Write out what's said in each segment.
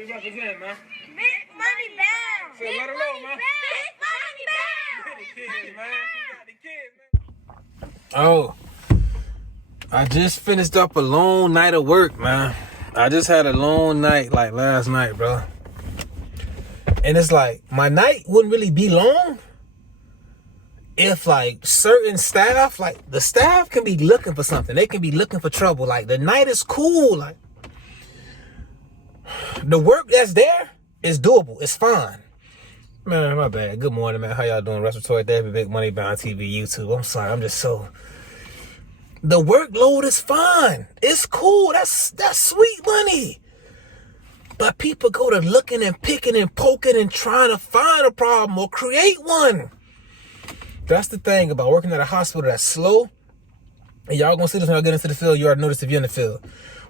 we represent, man. Big money bag. So let her know, man. Big money bag. The kids, man. We got the kids, man. Oh, I just finished up a long night of work, man. I just had a long night like last night, bro. And it's like, my night wouldn't really be long if like certain staff, like the staff can be looking for something. They can be looking for trouble. Like the night is cool. Like the work that's there is doable. It's fine. Man, my bad. Good morning, man. How y'all doing? Respiratory Therapy, Big Money Bound TV, YouTube. I'm sorry. I'm just so... The workload is fine. It's cool. That's sweet money. But people go to looking and picking and poking and trying to find a problem or create one. That's the thing about working at a hospital that's slow. And y'all gonna see this when I get into the field. You already noticed if you're in the field.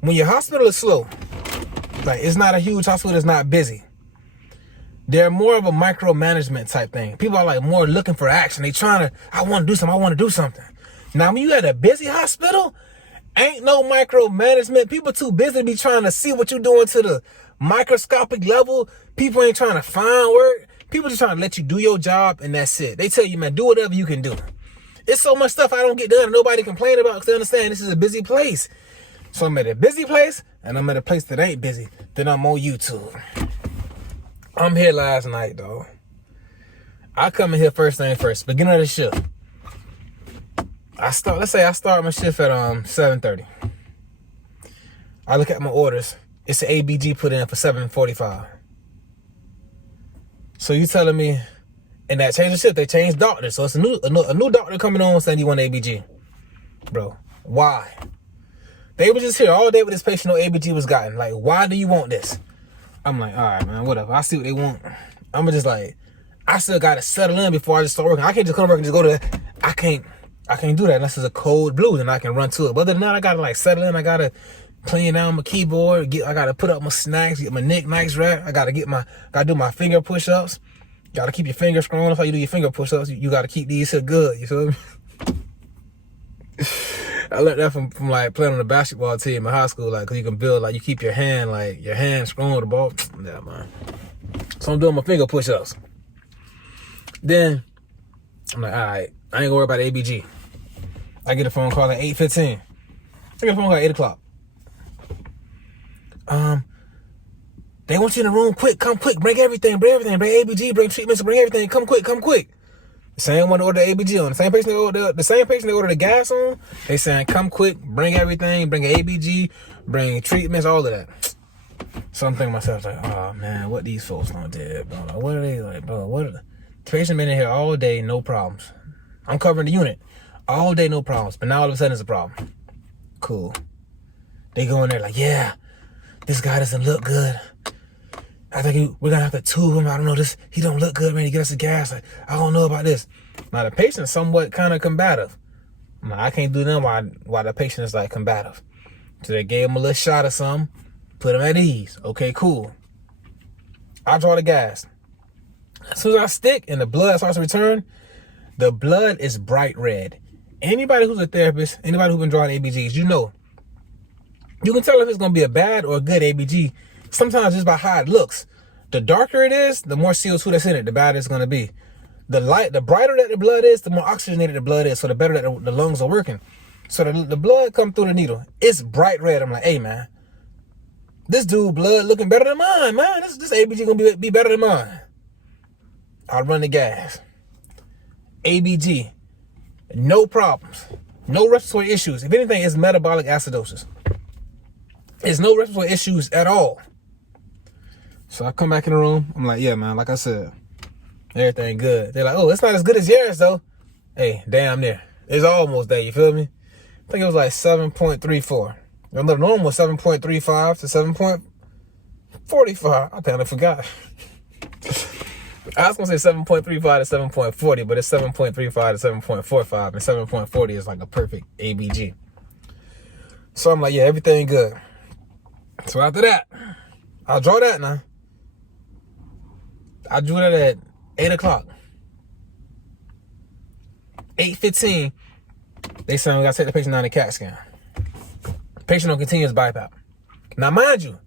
When your hospital is slow, like it's not a huge hospital, it's not busy. They're more of a micromanagement type thing. People are like more looking for action. They trying to, I want to do something. Now, when you at a busy hospital, ain't no micromanagement. People too busy to be trying to see what you're doing to the microscopic level. People ain't trying to find work. People just trying to let you do your job, and that's it. They tell you, man, do whatever you can do. It's so much stuff I don't get done and nobody complain about because they understand this is a busy place. So I'm at a busy place, and I'm at a place that ain't busy. Then I'm on YouTube. I'm here last night, though. I come in here first thing first, beginning of the shift. Let's say I start my shift at 7:30. I look at my orders. It's an ABG put in for 7:45. So you telling me in that change of shift, they changed doctors. So it's a new doctor coming on saying you want ABG. Bro, why? They were just here all day with this patient, no ABG was gotten. Like, why do you want this? I'm like, all right, man, whatever. I see what they want. I'm just like, I still got to settle in before I just start working. I can't just come to work and just go to, I can't do that unless it's a code blue, then I can run to it. But other than that, I got to like settle in. I got to clean down my keyboard. I got to put up my snacks, get my knickknacks right. I got to do my finger push-ups. Got to keep your fingers strong. That's how you do your finger push-ups. You got to keep these here good. You feel me? I learned that from like playing on the basketball team in high school, like, cause you can build, like, you keep your hand strong with the ball. Yeah, man. So I'm doing my finger push-ups. Then I'm like, all right, I ain't gonna worry about ABG. I get a phone call at 8:15. I get a phone call at 8 o'clock. They want you in the room quick. Come quick. Bring everything. Bring ABG. Bring treatments. Bring everything. Come quick. The same one to order the ABG on. The same patient they order the gas on. They saying, come quick. Bring everything. Bring ABG. Bring treatments. All of that. So I'm thinking to myself, like, oh, man, what these folks done did, bro? Like, what are they like, bro? The patient been in here all day, no problems. I'm covering the unit. All day, no problems. But now all of a sudden it's a problem. Cool. They go in there like, yeah, this guy doesn't look good. I think we're going to have to tube him. I don't know, he don't look good, man. He get us the gas. Like, I don't know about this. Now, the patient's somewhat kind of combative. Now, I can't do them while the patient is, like, combative. So they gave him a little shot of something, put him at ease. Okay, cool. I draw the gas. As soon as I stick and the blood starts to return, the blood is bright red. Anybody who's a therapist, anybody who's been drawing ABGs, you know, you can tell if it's going to be a bad or a good ABG sometimes just by how it looks. The darker it is, the more CO2 that's in it, the better it's going to be. The brighter that the blood is, the more oxygenated the blood is, so the better that the lungs are working. So the blood come through the needle. It's bright red. I'm like, hey, man, this dude blood looking better than mine, man. This ABG going to be better than mine. I'll run the gas. ABG. No problems. No respiratory issues. If anything, it's metabolic acidosis. There's no respiratory issues at all. So I come back in the room. I'm like, yeah, man, like I said, everything good. They're like, oh, it's not as good as yours, though. Hey, damn near. It's almost there, you feel me? I think it was like 7.34. The normal was 7.35 to 7.45. I kind of forgot. I was going to say 7.35 to 7.40, but it's 7.35 to 7.45, and 7.40 is like a perfect ABG. So I'm like, yeah, everything good. So after that, I'll draw that now. I drew that at 8 o'clock. 8:15, they said we got to take the patient down to CAT scan. Patient on continuous BiPAP. Now, mind you,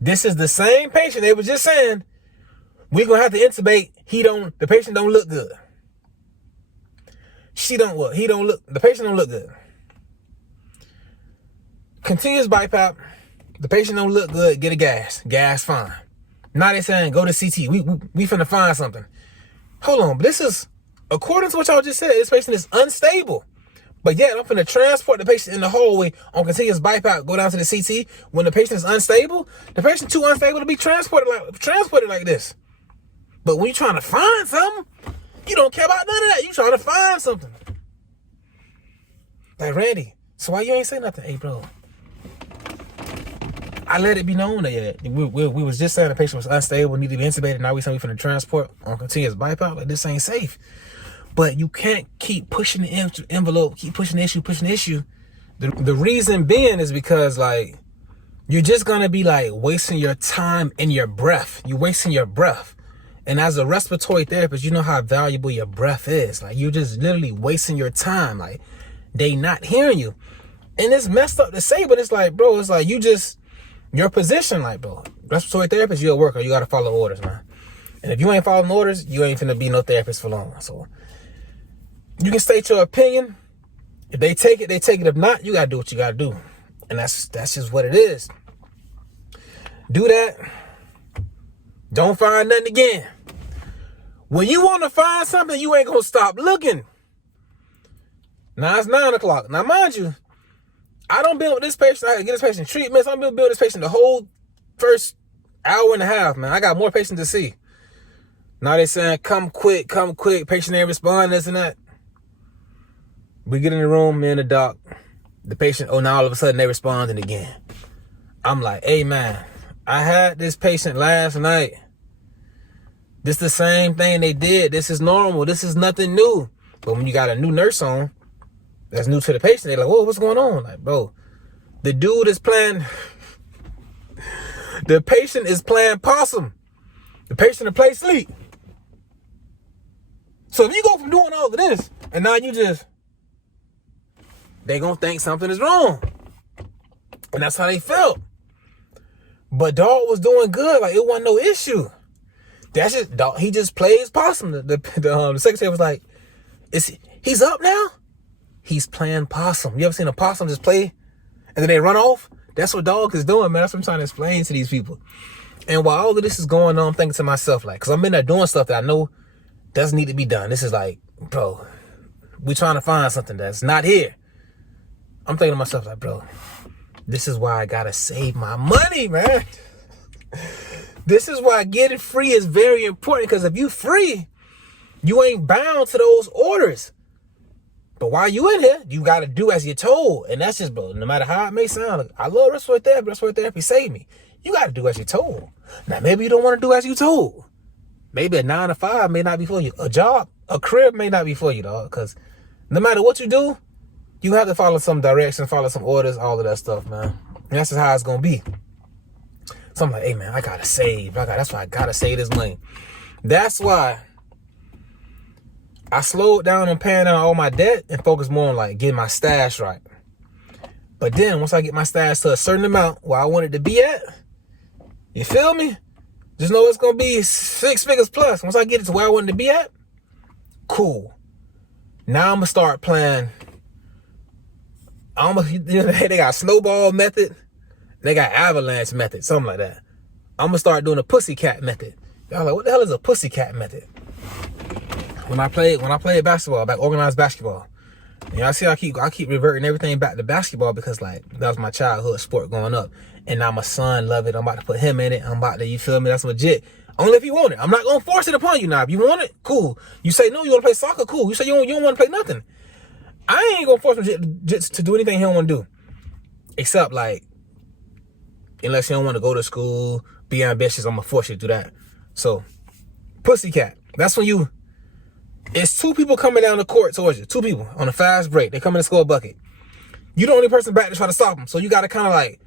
This is the same patient they were just saying, we're going to have to intubate. The patient don't look good. The patient don't look good. Continuous BiPAP. The patient don't look good. Get a gas. Gas fine. Now they saying go to CT. We finna find something. Hold on. But this is, according to what y'all just said, this patient is unstable. But yet I'm finna transport the patient in the hallway on continuous BiPAP, go down to the CT. When the patient is unstable, the patient too unstable to be transported like this. But when you're trying to find something, you don't care about none of that. You trying to find something. Like, Randy, so why you ain't say nothing? Hey, bro, I let it be known that we was just saying the patient was unstable, needed to be intubated. Now we saying we finna transport on continuous BiPAP. Like, this ain't safe. But you can't keep pushing the envelope, keep pushing the issue. The reason being is because, like, you're just gonna be like wasting your time and your breath. You're wasting your breath. And as a respiratory therapist, you know how valuable your breath is. Like, you're just literally wasting your time. Like, they not hearing you. And it's messed up to say, but it's like, bro, it's like your position, like, bro, respiratory therapist, you're a worker. You got to follow orders, man. And if you ain't following orders, you ain't finna be no therapist for long. So you can state your opinion. If they take it, they take it. If not, you got to do what you got to do. And that's just what it is. Do that. Don't find nothing again. When you want to find something, you ain't going to stop looking. Now it's 9 o'clock. Now, mind you, I don't been with this patient. I can get this patient treatments. I'm been with this patient the whole first hour and a half, man. I got more patients to see. Now they saying, come quick. Patient ain't responding, this and that. We get in the room, me and the doc. The patient, now all of a sudden they responding again. I'm like, hey, man, I had this patient last night. This the same thing they did. This is normal. This is nothing new. But when you got a new nurse on, that's new to the patient, they're like, whoa, what's going on? Like, bro, the dude is playing, the patient is playing possum. The patient to play sleep. So if you go from doing all of this, and now they gonna think something is wrong. And that's how they felt. But dog was doing good. Like, it wasn't no issue. That's just, dog, he just plays possum. The secretary was like, he's up now? He's playing possum. You ever seen a possum just play and then they run off? That's what dog is doing, man. That's what I'm trying to explain to these people. And while all of this is going on, I'm thinking to myself, like, because I'm in there doing stuff that I know doesn't need to be done. This is like, bro, we trying to find something that's not here. I'm thinking to myself, like, bro, this is why I gotta save my money, man. This is why getting free is very important, because if you free, you ain't bound to those orders. But while you in here, you got to do as you're told. And that's just, bro, no matter how it may sound, I love respiratory therapy. Respiratory therapy saved me. You got to do as you're told. Now, maybe you don't want to do as you're told. Maybe a 9 to 5 may not be for you. A crib may not be for you, dog. Because no matter what you do, you have to follow some directions, follow some orders, all of that stuff, man. And that's just how it's going to be. So I'm like, hey, man, I got to save. That's why I got to save this money. That's why I slowed down on paying down all my debt and focused more on, like, getting my stash right. But then once I get my stash to a certain amount where I want it to be at, you feel me? Just know it's going to be 6 figures plus. Once I get it to where I want it to be at, cool. Now I'm going to start playing. They got snowball method. They got avalanche method, something like that. I'm going to start doing a pussycat method. Y'all like, what the hell is a pussycat method? When I played basketball, back organized basketball, and y'all see I keep reverting everything back to basketball because, like, that was my childhood sport growing up. And now my son love it. I'm about to put him in it. I'm about to, you feel me? That's legit. Only if you want it. I'm not gonna force it upon you now. If you want it, cool. You say no, you wanna play soccer, cool. You say you don't wanna play nothing. I ain't gonna force him to do anything he don't wanna do. Except, like, unless you don't wanna go to school, be ambitious, I'm gonna force you to do that. So, pussycat. That's when it's 2 people coming down the court towards you. 2 people on a fast break. They come in to score a bucket. You the only person back to try to stop them. So you got to kind of, like,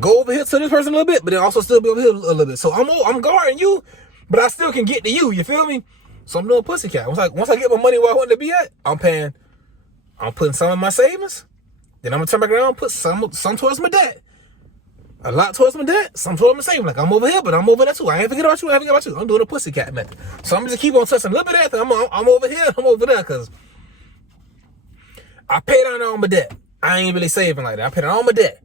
go over here to this person a little bit, but then also still be over here a little bit. So I'm guarding you, but I still can get to you. You feel me? So I'm doing pussycat. Once I get my money where I want it to be at, I'm putting some in my savings. Then I'm going to turn back around and put some towards my debt. A lot towards my debt, some towards my savings. Like, I'm over here, but I'm over there too. I ain't forget about you. I'm doing the pussycat method. So I'm just keep on touching a little bit of everything. I'm over here, I'm over there, because I paid down all my debt. I ain't really saving like that. I paid down all my debt.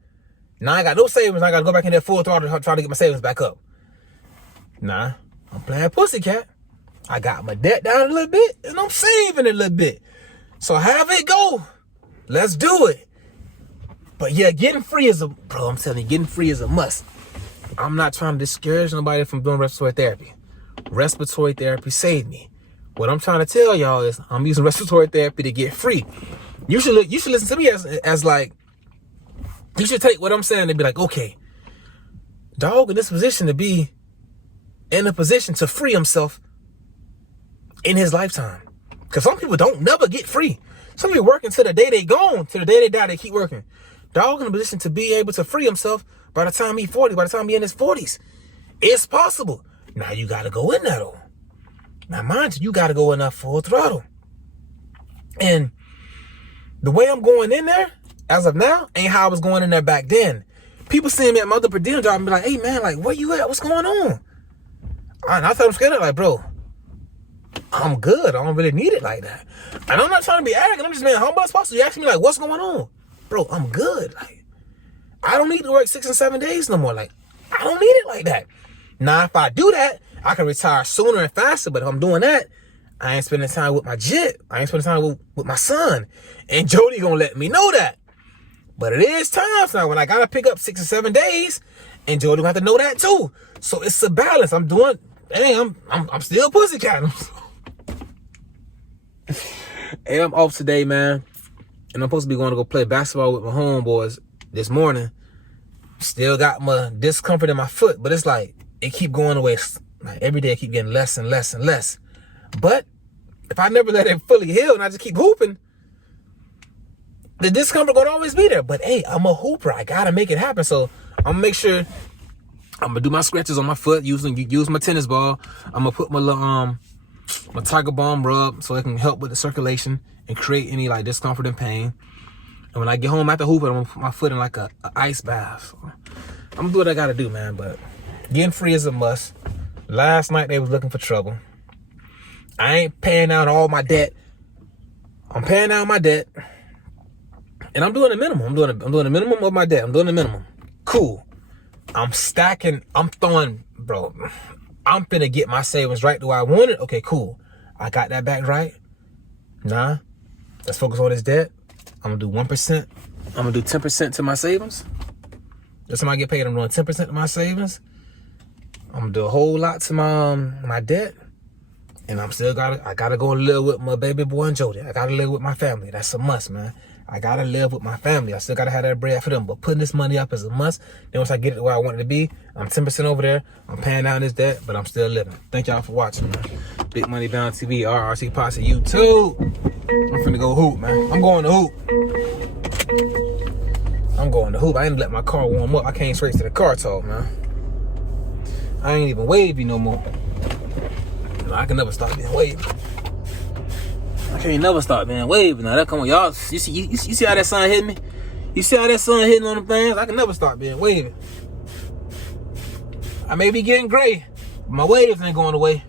Now I ain't got no savings. I got to go back in there full throttle to try to get my savings back up. Nah, I'm playing pussycat. I got my debt down a little bit, and I'm saving a little bit. So have it go. Let's do it. But yeah, getting free is bro, I'm telling you, getting free is a must. I'm not trying to discourage nobody from doing respiratory therapy. Respiratory therapy saved me. What I'm trying to tell y'all is I'm using respiratory therapy to get free. You should listen to me as like, you should take what I'm saying and be like, okay, dog in this position to be in a position to free himself in his lifetime. Because some people don't never get free. Some people working till the day they gone, till the day they die, they keep working. Dog in a position to be able to free himself by the time he's 40, by the time he's in his 40s. It's possible. Now you got to go in there though. Now mind you, you got to go in there full throttle. And the way I'm going in there, as of now, ain't how I was going in there back then. People seeing me at my other per diem job and be like, hey man, like where you at? What's going on? And I thought I'm scared of like, bro, I'm good. I don't really need it like that. And I'm not trying to be arrogant. I'm just being humble as possible. You ask me like, what's going on? Bro, I'm good. Like, I don't need to work 6 and 7 days no more. Like, I don't need it like that. Now, if I do that, I can retire sooner and faster. But if I'm doing that, I ain't spending time with my jit. I ain't spending time with my son. And Jody gonna let me know that. But it is times now when I gotta pick up 6 or 7 days, and Jody gonna have to know that too. So it's a balance. I'm doing. Hey, I'm still pussycat. Hey, I'm off today, man. And I'm supposed to be going to go play basketball with my homeboys this morning. Still got my discomfort in my foot, but it's like, it keep going away. Like every day I keep getting less and less and less. But if I never let it fully heal and I just keep hooping, the discomfort gonna always be there. But hey, I'm a hooper. I gotta make it happen. So I'm gonna make sure I'm gonna do my stretches on my foot, use my tennis ball. I'm gonna put my little my Tiger Balm rub so it can help with the circulation and create any like discomfort and pain. And when I get home after hooping, I'm gonna put my foot in like a ice bath. So I'm gonna do what I gotta do, man. But getting free is a must. Last night they was looking for trouble. I ain't paying out all my debt. I'm paying out my debt, and I'm doing the minimum. I'm doing the minimum of my debt. I'm doing the minimum. Cool. I'm stacking. I'm throwing, bro. I'm finna get my savings right the way I want it. Okay, cool. I got that back right. Nah. Let's focus on this debt. I'm gonna do 1%. I'm gonna do 10% to my savings. This time I get paid, I'm doing 10% to my savings. I'm gonna do a whole lot to my debt. And I gotta go live with my baby boy and Jody. I gotta live with my family. That's a must, man. I gotta live with my family. I still gotta have that bread for them. But putting this money up is a must. Then once I get it to where I want it to be, I'm 10% over there. I'm paying down this debt, but I'm still living. Thank y'all for watching, man. Big Money Bound TV, RRC Posse YouTube. I'm finna go hoop, man. I'm going to hoop. I ain't let my car warm up. I came straight to the car talk, man. I ain't even wavy no more. I can never stop being wavy. I can't never stop being wavy. Now that come on, y'all. You see how that sun hit me? You see how that sun hitting on them things? I can never stop being wavy. I may be getting gray, but my waves ain't going away.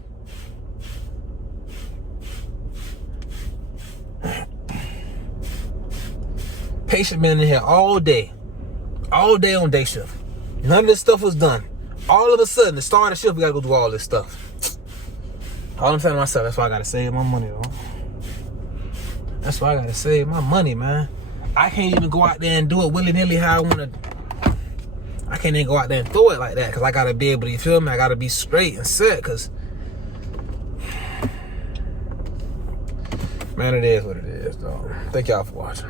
Patient been in here all day on day shift. None of this stuff was done. All of a sudden, the start of the shift, we gotta go do all this stuff. All I'm saying to myself, that's why I gotta save my money, though. That's why I gotta save my money, man. I can't even go out there and do it willy-nilly how I wanna. I can't even go out there and throw it like that, because I gotta be able to, you feel me? I gotta be straight and set, because, man, it is what it is, though. Thank y'all for watching.